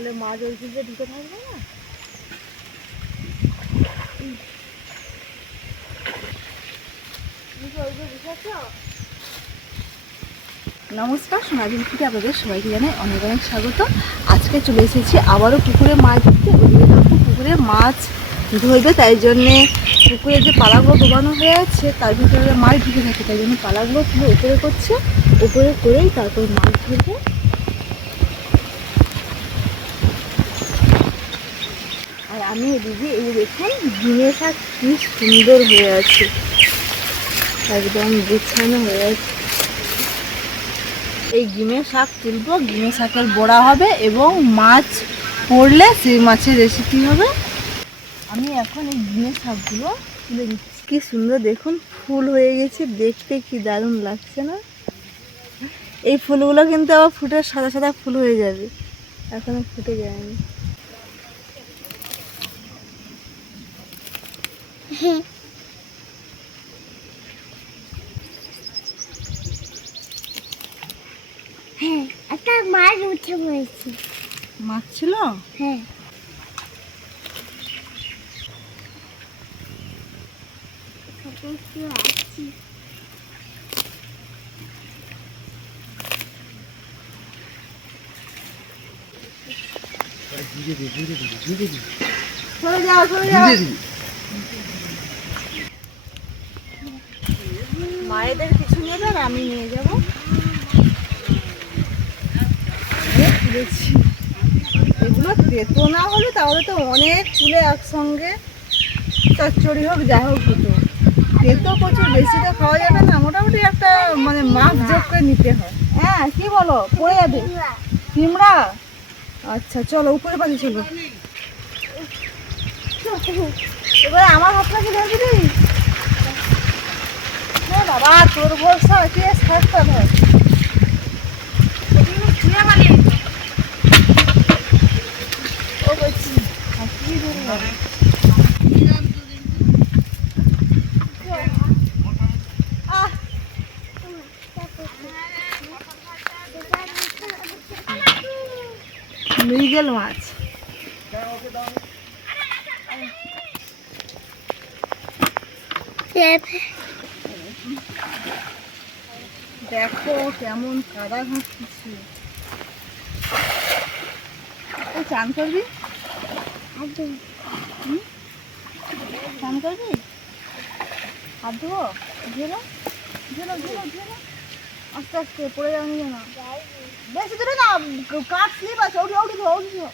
তাহলে মাছ ওই দিকে ঢুকে থাকবে না? নমস্কার সোনাঝুল থেকে আপনাদের সবাইকে জানাই অনেক অনেক স্বাগত। আজকে চলে এসেছি আবারও পুকুরে মাছ ধরতে। পুকুরে মাছ ধরবে, তাই জন্যে পুকুরে যে পালাগুলো ডোবানো হয়ে আছে, তার ভিতরে মাছ ঢুকে থাকে তাই জন্য পালাগুলো তুলে উপরে করছে। উপরে করেই তারপর মাছ ধরবে। আমি এদিকে এই দেখুন, ঝিঙে শাক কি সুন্দর হয়ে আছে। একদম গুছানো হয়ে আছে। এই গিমে শাক তুলবো গিমে শাকের বড়া হবে এবং মাছ পড়লে সেই মাছের রেসিপি হবে। আমি এখন এই গিমে শাকগুলো তুলে নিচ্ছি। কি সুন্দর, দেখুন, ফুল হয়ে গেছে, দেখতে কি দারুণ লাগছে না? এই ফুলগুলো কিন্তু আবার ফুটে সাদা সাদা ফুল হয়ে যাবে। এখনও ফুটে যায়নি। হ্যাঁ একটা মাছ উঠে পড়েছে। মাছ ছিল হ্যাঁ চলে যাও চলে যাও। মায়েদের কিছু নেবে আর আমি নিয়ে যাব। এগুলো তেতো না হলে তাহলে তো অনেক তুলে একসঙ্গে চচ্চড়ি হোক, যাই হোক হতো তেতো প্রচুর, বেশি তো খাওয়া যাবে না। মোটামুটি একটা মানে মাছ যোগ করে নিতে হয়। হ্যাঁ কি বলো? পড়ে যাবে। সিমড়া? আচ্ছা চলো উপরে পাশে চলো। এবারে আমার হাতটা কি ধরবি বাবা তোর বলছি কি ধরবো আহ! মৃগেল মাছ। দেখো কেমন কাদা ঘাস কিছু চান করবি? চান করবি? হাত ধোবো ঝেলো ঝেলো ঝেলো ঝেলো আস্তে আস্তে, পড়ে যাওনি যেন বেশি দূরে না কাঠ স্লিপ আছে, ওঠি ওঠি ধো ওঠি ধো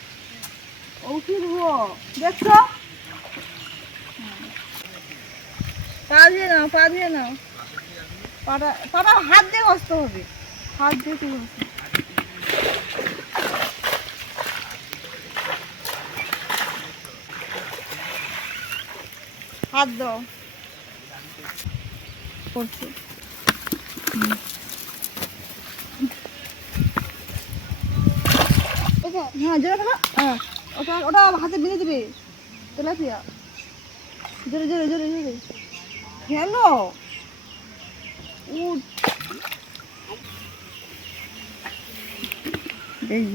ওঠি ধো দেখছ? পা দিয়ে নাও, পা দিয়ে নাও। পাটা পাটা হাত দিয়ে ঘষতে হবে। হাত দিয়ে তুই হাত দাও। করছি। হ্যাঁ জোরে হ্যাঁ ওটা ওটা হাতে বেঁধে দেবে। তেলাপিয়া। জোরে জোরে জোরে জোরে। ফেলো উঠ। এই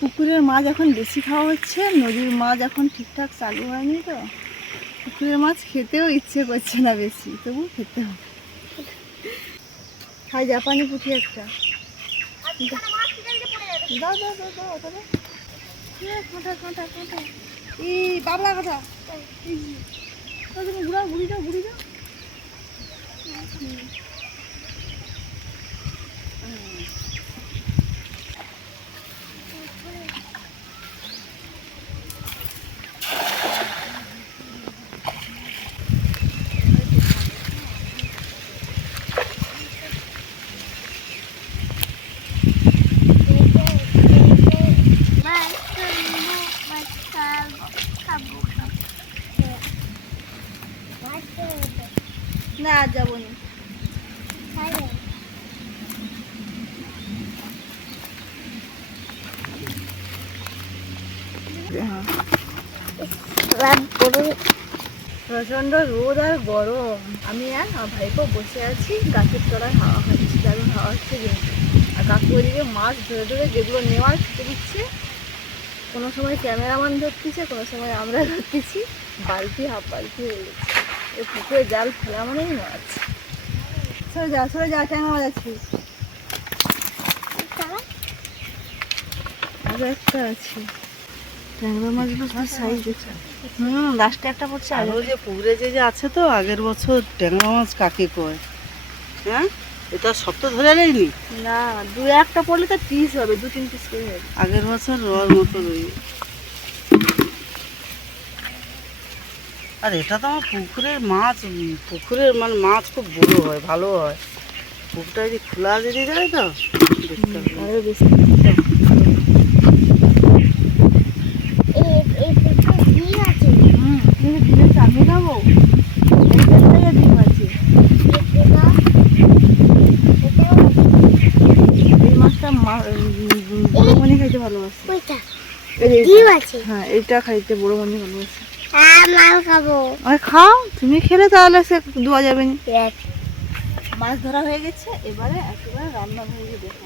পুকুরের মাছ এখন বেশি খাওয়া হচ্ছে নদীর মাছ এখন ঠিকঠাক চালু হয়নি তো। পুকুরের মাছ খেতেও ইচ্ছে করছে না বেশি তবু খেতে হবে। খাই জাপানি পুঁটি একটা। দাও দাও দাও দাও এ, কাঁটা কাঁটা কাঁটা এই বাবলা। দাও, তুমি ঘুরাও ঘুরি দাও ঘুরি দাও না আর যাব না হ্যাঁ চলো প্রচণ্ড রোদ আর গরম। আমি আর আমার ভাইপো বসে আছি গাছের তলায় হাওয়া খাচ্ছি দারুণ হাওয়া হচ্ছে আর কাকু ওদিকে মাছ ধরে ধরে যেগুলো নেওয়ার খেতে দিচ্ছে। কোনো সময় ক্যামেরাম্যান ধরতেছে কোনো সময় আমরা ধরতেছি। বালতি হাফ বালতি হয়ে গেছে। এই পুকুরে জাল ফেলা মানেই মাছ। সরে যা সরে যা ট্যাংরা মাছ আছে আরও একটা আছে। ট্যাংরা মাছগুলো সাইজ হুম লাস্টে একটা পড়ছে আর ওই যে পুকুরে যে যে আছে তো আগের বছর ট্যাংরা মাছ কাকে কয়? হ্যাঁ? এটা সব তো ধরে নেয়নি? না দু একটা পড়লে তো পিস হবে দু তিন পিস করে হবে। আগের বছর রোয়ার মতো রই আর এটা তো আমার পুকুরের মাছ পুকুরের মানে মাছ খুব বড় হয় ভালো হয়। পুকুরটা যদি খোলা যদি যায় তো দেখতে আরও বেশি এই এই পেটে ডিম আছে কিন্তু ডিমের খাব এই ডিম আছে। এই মাছটা বড় মনি খাইতে ভালোবাসে। হ্যাঁ এইটা খাইতে বড় মনি ভালোবাসে। হ্যাঁ খাও তুমি খেলে তাহলে সে দেওয়া যাবে না। মাছ ধরা হয়ে গেছে এবারে একেবারে রান্না হয়ে দেখা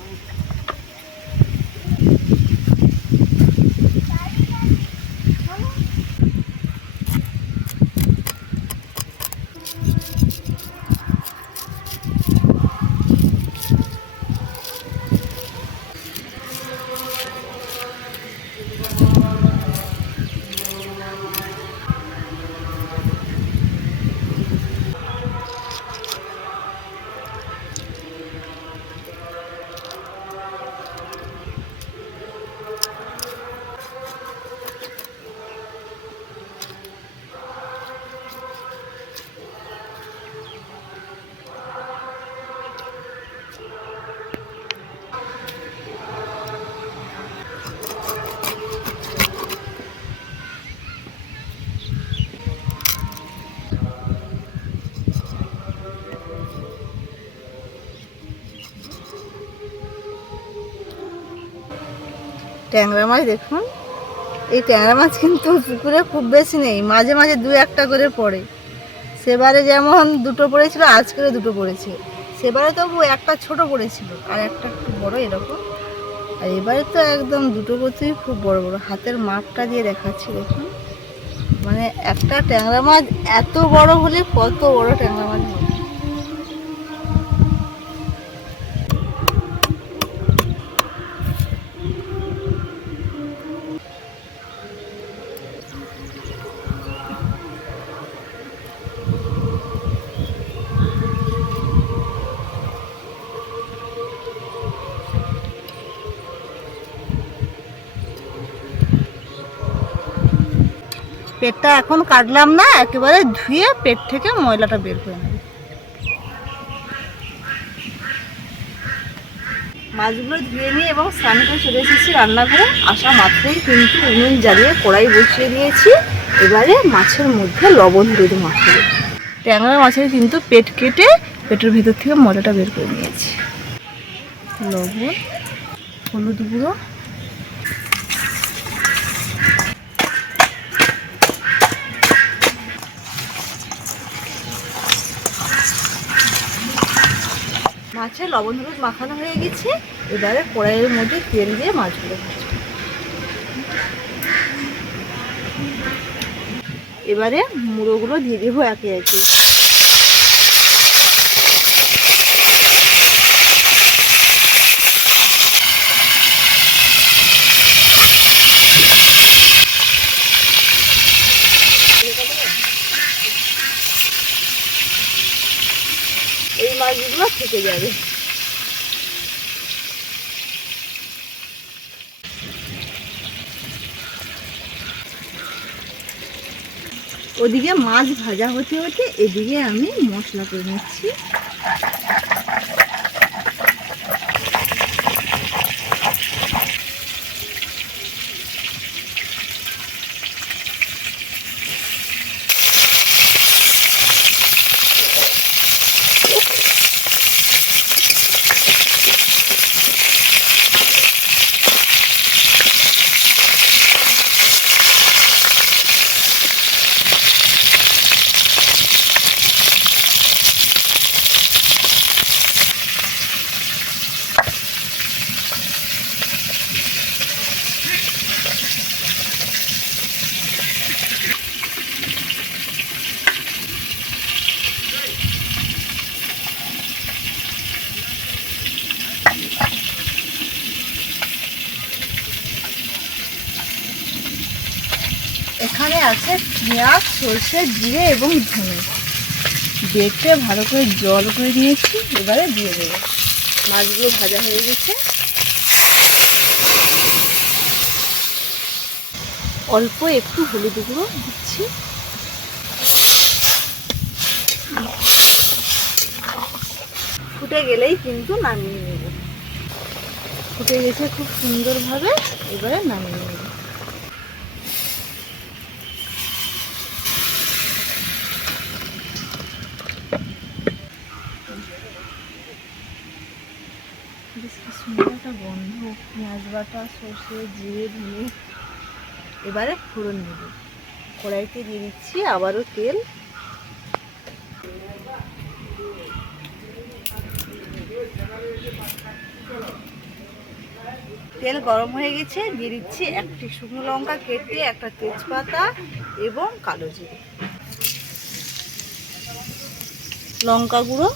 ট্যাংরা মাছ দেখুন। এই ট্যাংরা মাছ কিন্তু পুকুরে খুব বেশি নেই, মাঝে মাঝে দু একটা করে পড়ে। সেবারে যেমন দুটো পড়েছিল আজকেও দুটো পড়েছে। সেবারে তবু একটা ছোট পড়েছিল, আর একটা একটু বড় এরকম। আর এবারে তো একদম দুটো কতুই খুব বড় বড়। হাতের মাপটা দিয়ে দেখাচ্ছি, দেখুন। মানে একটা ট্যাংরা মাছ এত বড় হলে কত বড় ট্যাংরা মাছ। পেটটা এখন কাটলাম না, একেবারে ধুয়ে পেট থেকে ময়লাটা বের করে নেব। মাছগুলো ধুয়ে নিয়ে এবং স্নান করে চলে এসেছি রান্নাঘরে। আসা মাত্রই কিন্তু উনুন জ্বালিয়ে কড়াই বসিয়ে দিয়েছি। এবারে মাছের মধ্যে লবণ দেবো মাছের ট্যাংরা মাছের কিন্তু পেট কেটে পেটের ভেতর থেকে ময়লাটা বের করে নিয়েছি। লবণ, হলুদ গুঁড়ো মাছের লবণ হলুদ মাখানো হয়ে গেছে। এবারে কড়াইয়ের মধ্যে তেল দিয়ে মাছগুলো এবারে মুড়োগুলো দিয়ে দেবো একে একে। থেকে যাবে। ওদিকে মাছ ভাজা হতে হতে এদিকে আমি মশলা করে নিচ্ছি। এখানে আছে পেঁয়াজ, সর্ষে, জিরে এবং ধনে। বেটে ভালো করে জল করে নিয়েছি, এবারে দিয়ে দেবো। মাছগুলো ভাজা হয়ে গেছে। অল্প একটু হলুদ গুঁড়ো দিচ্ছি। ফুটে গেলেই কিন্তু নামিয়ে নেব। ফুটে গেছে খুব সুন্দরভাবে, এবারে নামিয়ে নেব বেশ কি সুন্দর একটা গন্ধ পেঁয়াজ বাটা সর্ষে, জিরে ধনে এবারে ফোড়ন নেব কড়াইতে দিয়ে দিচ্ছি আবারও তেল। তেল গরম হয়ে গেছে, দিয়ে দিচ্ছি একটি শুকনো লঙ্কা কেটে একটা তেজপাতা এবং কালো জিরে। লঙ্কা গুঁড়ো।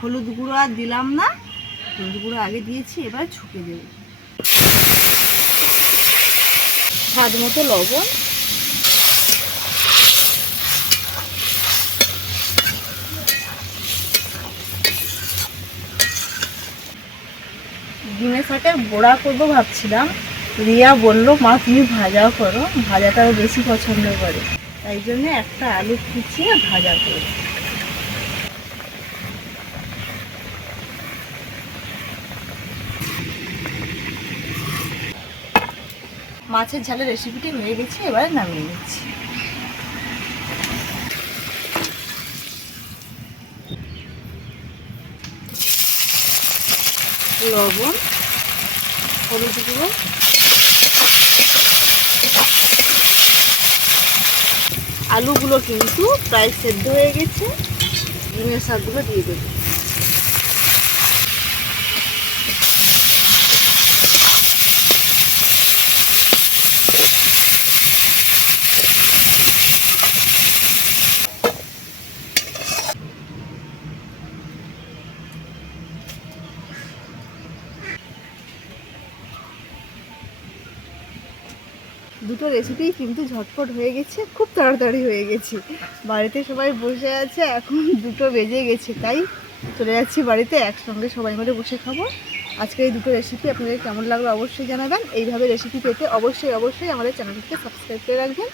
হলুদ গুঁড়ো আর দিলাম না। হলুদ গুঁড়ো আগে দিয়েছি, এবার ছুকে দেব। স্বাদ মতো লবণ। ডিমের সাথে বড়া করব ভাবছিলাম। রিয়া বলল, মা, তুমি ভাজাও করো, ভাজাটা বেশি পছন্দ করে। তাই জন্য একটা আলু কুচিয়ে ভাজা করো মাছের ঝালের রেসিপিটি হয়ে গেছে, এবার নামিয়ে নিচ্ছি। লবণ, হলুদ গুঁড়ো। আলুগুলো কিন্তু প্রায় সেদ্ধ হয়ে গেছে। ডিমের শাকগুলো দিয়ে দেবো। দুটো রেসিপি কিন্তু ঝটপট হয়ে গেছে, খুব তাড়াতাড়ি হয়ে গেছে। বাড়িতে সবাই বসে আছে, এখন দুটো বেজে গেছে, তাই চলে যাচ্ছি বাড়িতে, একসঙ্গে সবাই মিলে বসে খাব। আজকে এই দুটো রেসিপি আপনাদের কেমন লাগল অবশ্যই জানাবেন। এইভাবে রেসিপি পেতে অবশ্যই অবশ্যই আমাদের চ্যানেলটিকে সাবস্ক্রাইব করে রাখবেন।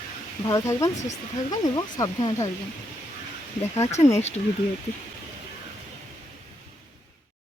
ভালো থাকবেন, সুস্থ থাকবেন এবং সাবধানে থাকবেন। দেখা হচ্ছে নেক্সট ভিডিওতে।